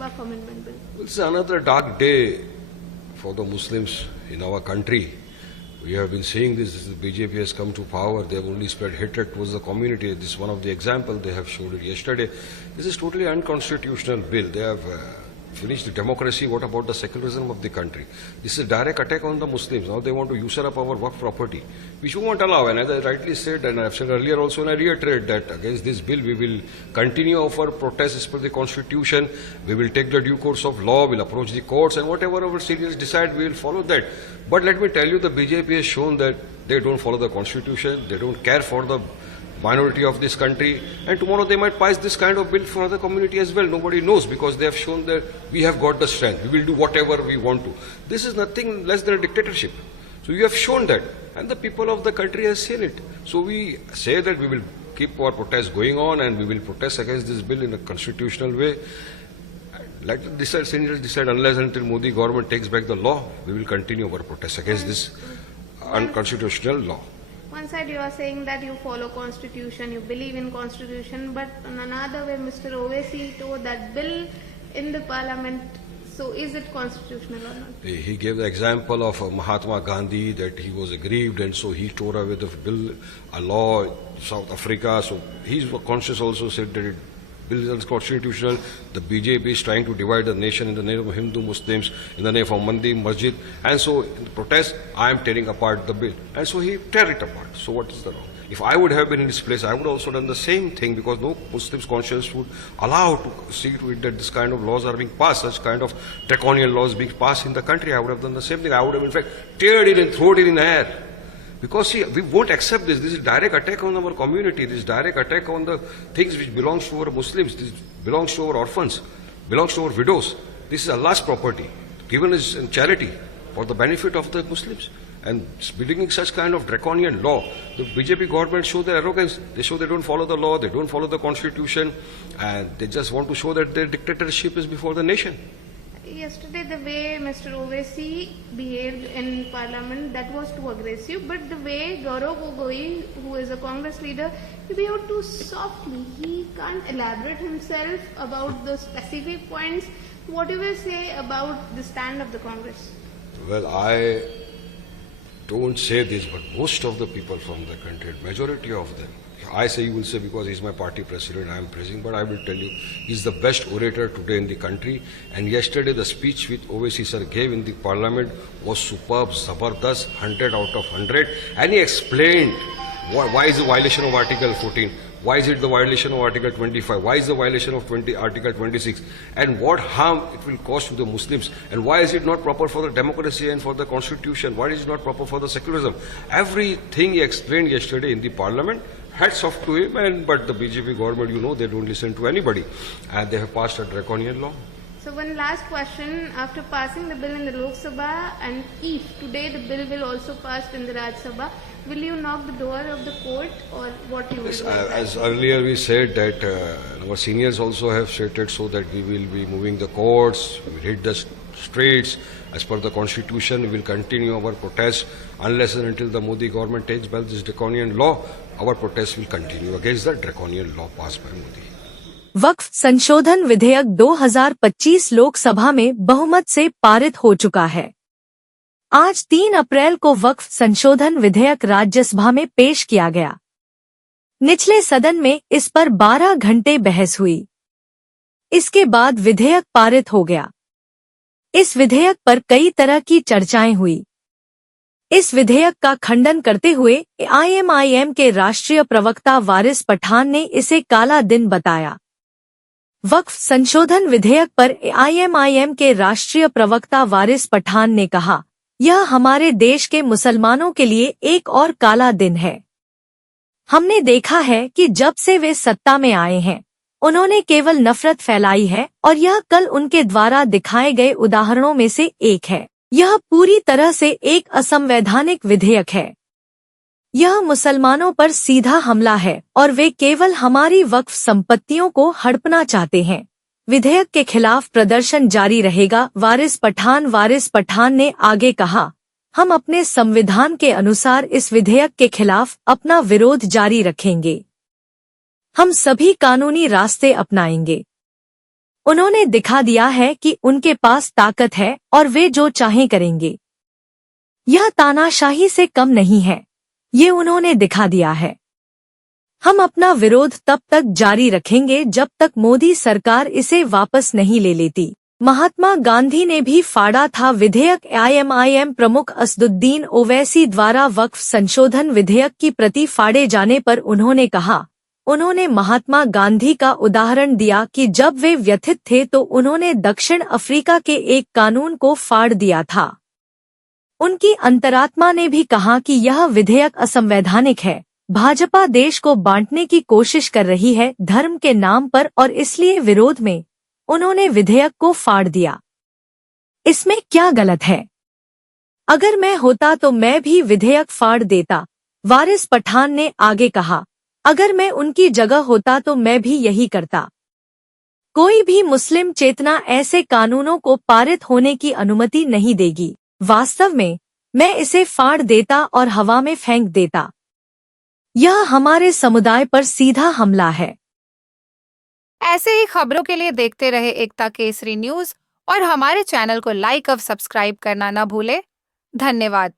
Waqf Amendment Bill? It's another dark day for the Muslims in our country. We have been seeing this. The BJP has come to power. They have only spread hatred towards the community. This is one of the examples. They have showed it yesterday. This is totally unconstitutional bill. They have finished the democracy. What about the secularism of the country? This is a direct attack on the Muslims. Now they want to usurp our work property, which we won't allow. And as I rightly said, and I've said earlier also, and I reiterate that against this bill, we will continue our protests as per the constitution. We will take the due course of law. We'll approach the courts, and whatever our seniors decide, we will follow that. But let me tell you, the BJP has shown that they don't follow the constitution. They don't care for the minority of this country, and tomorrow they might pass this kind of bill for other community as well. Nobody knows, because they have shown that we have got the strength. We will do whatever we want to. This is nothing less than a dictatorship. So you have shown that, and the people of the country have seen it. So we say that we will keep our protests going on, and we will protest against this bill in a constitutional way. Let the seniors decide. Unless until Modi government takes back the law, we will continue our protests against this unconstitutional law. One side you are saying that you follow constitution, you believe in constitution, but in another way Mr. Owaisi told that bill in the parliament, so is it constitutional or not? He gave the example of Mahatma Gandhi, that he was aggrieved and so he tore away the bill, a law, South Africa, so he's conscious also said that it bill is unconstitutional. The BJP is trying to divide the nation in the name of Hindu Muslims, in the name of Mandir Masjid, and so in the protest, I am tearing apart the bill. And so he tear it apart. So what is the wrong? If I would have been in his place, I would also done the same thing, because no Muslim's conscience would allow to see to it that this kind of laws are being passed, such kind of draconian laws being passed in the country. I would have done the same thing. I would have in fact teared it and thrown it in the air. Because see, we won't accept this. This is direct attack on our community. This is direct attack on the things which belongs to our Muslims. This belongs to our orphans, belongs to our widows. This is Allah's property, given as charity for the benefit of the Muslims. And bringing such kind of draconian law, the BJP government show their arrogance. They show they don't follow the law, they don't follow the constitution, and they just want to show that their dictatorship is before the nation. Yesterday, the way Mr. Owaisi behaved in Parliament, that was too aggressive. But the way Gaurav Gogoi, who is a Congress leader, he behaved too softly. He can't elaborate himself about the specific points. What do you say about the stand of the Congress? Well, I don't say this, but most of the people from the country, majority of them, I say, you will say because he's my party president, I am praising, but I will tell you, he's the best orator today in the country. And yesterday the speech which Owaisi sir gave in the parliament was superb, zabardast, 100 out of 100. And he explained why is the violation of Article 14, why is it the violation of Article 25, why is the violation of Article 26, and what harm it will cause to the Muslims, and why is it not proper for the democracy and for the constitution, why is it not proper for the secularism. Everything he explained yesterday in the parliament. Hats off to him, but the BJP government, you know, they don't listen to anybody, and they have passed a draconian law. So one last question, after passing the bill in the Lok Sabha, and if today the bill will also pass in the Raj Sabha, will you knock the door of the court, or what you will do? As earlier we said that our seniors also have stated so that we will be moving the courts, we will hit the streets. As per the constitution, we will continue our protests unless and until the Modi government takes back this draconian law. Our protests will continue against the draconian law passed by Modi. वक्फ संशोधन विधेयक 2025 लोकसभा में बहुमत से पारित हो चुका है। आज 3 अप्रैल को वक्फ संशोधन विधेयक राज्यसभा में पेश किया गया। निचले सदन में इस पर 12 घंटे बहस हुई। इसके बाद विधेयक पारित हो गया। इस विधेयक पर कई तरह की चर्चाएं हुई। इस विधेयक का खंडन करते हुए AIMIM के राष्ट्रीय प्रवक्ता वारिस पठान ने इसे काला दिन बताया। वक्फ संशोधन विधेयक पर AIMIM के राष्ट्रीय प्रवक्ता वारिस पठान ने कहा, यह हमारे देश के मुसलमानों के लिए एक और काला दिन है। हमने देखा है कि जब से वे सत्ता में आए हैं, उन्होंने केवल नफरत फैलाई है, और यह कल उनके द्वारा दिखाए गए उदाहरणों में से एक है। यह पूरी तरह से एक असंवैधानिक विधेयक है। यह मुसलमानों पर सीधा हमला है, और वे केवल हमारी वक्फ संपत्तियों को हड़पना चाहते हैं। विधेयक के खिलाफ प्रदर्शन जारी रहेगा। वारिस पठान ने आगे कहा, हम अपने संविधान के अनुसार इस विधेयक के खिलाफ अपना विरोध जारी रखेंगे। हम सभी कानूनी रास्ते अपनाएंगे। उन्होंने दिखा दिया है कि उनके पास ताकत है और वे जो चाहें करेंगे। यह तानाशाही से कम नहीं है, ये उन्होंने दिखा दिया है। हम अपना विरोध तब तक जारी रखेंगे जब तक मोदी सरकार इसे वापस नहीं ले लेती। महात्मा गांधी ने भी फाड़ा था विधेयक। IMIM प्रमुख असदुद्दीन ओवैसी द्वारा वक्फ संशोधन विधेयक की प्रति फाड़े जाने पर उन्होंने कहा, उन्होंने महात्मा गांधी का उदाहरण दिया कि जब वे व्यथित थे तो उन्होंने दक्षिण अफ्रीका के एक कानून को फाड़ दिया था। उनकी अंतरात्मा ने भी कहा कि यह विधेयक असंवैधानिक है। भाजपा देश को बांटने की कोशिश कर रही है धर्म के नाम पर और इसलिए विरोध में उन्होंने विधेयक को फाड़ दिया। इसमें क्या गलत है? अगर मैं होता तो मैं भी विधेयक फाड़ देता, वारिस पठान ने आगे कहा। अगर मैं उनकी जगह होता तो मैं भी यही करता। कोई भी मुस्लिम चेतना ऐसे कानूनों को पारित होने की अनुमति नहीं देगी। वास्तव में मैं इसे फाड़ देता और हवा में फेंक देता। यह हमारे समुदाय पर सीधा हमला है। ऐसे ही खबरों के लिए देखते रहे एकता केसरी न्यूज और हमारे चैनल को लाइक और सब्सक्राइब करना न भूले। धन्यवाद।